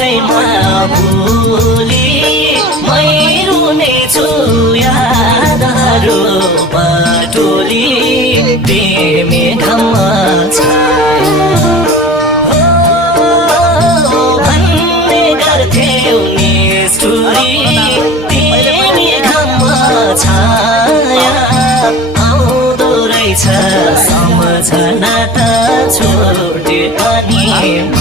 आँखैमा भोलि मै रुनेछु यादहरू बटोली प्रेमी घममा छाया भन्ने गर्थ्यौ निष्ठुरी प्रेमी घममा छाया आउँदो रहेछ सम्झना त छोडे अनि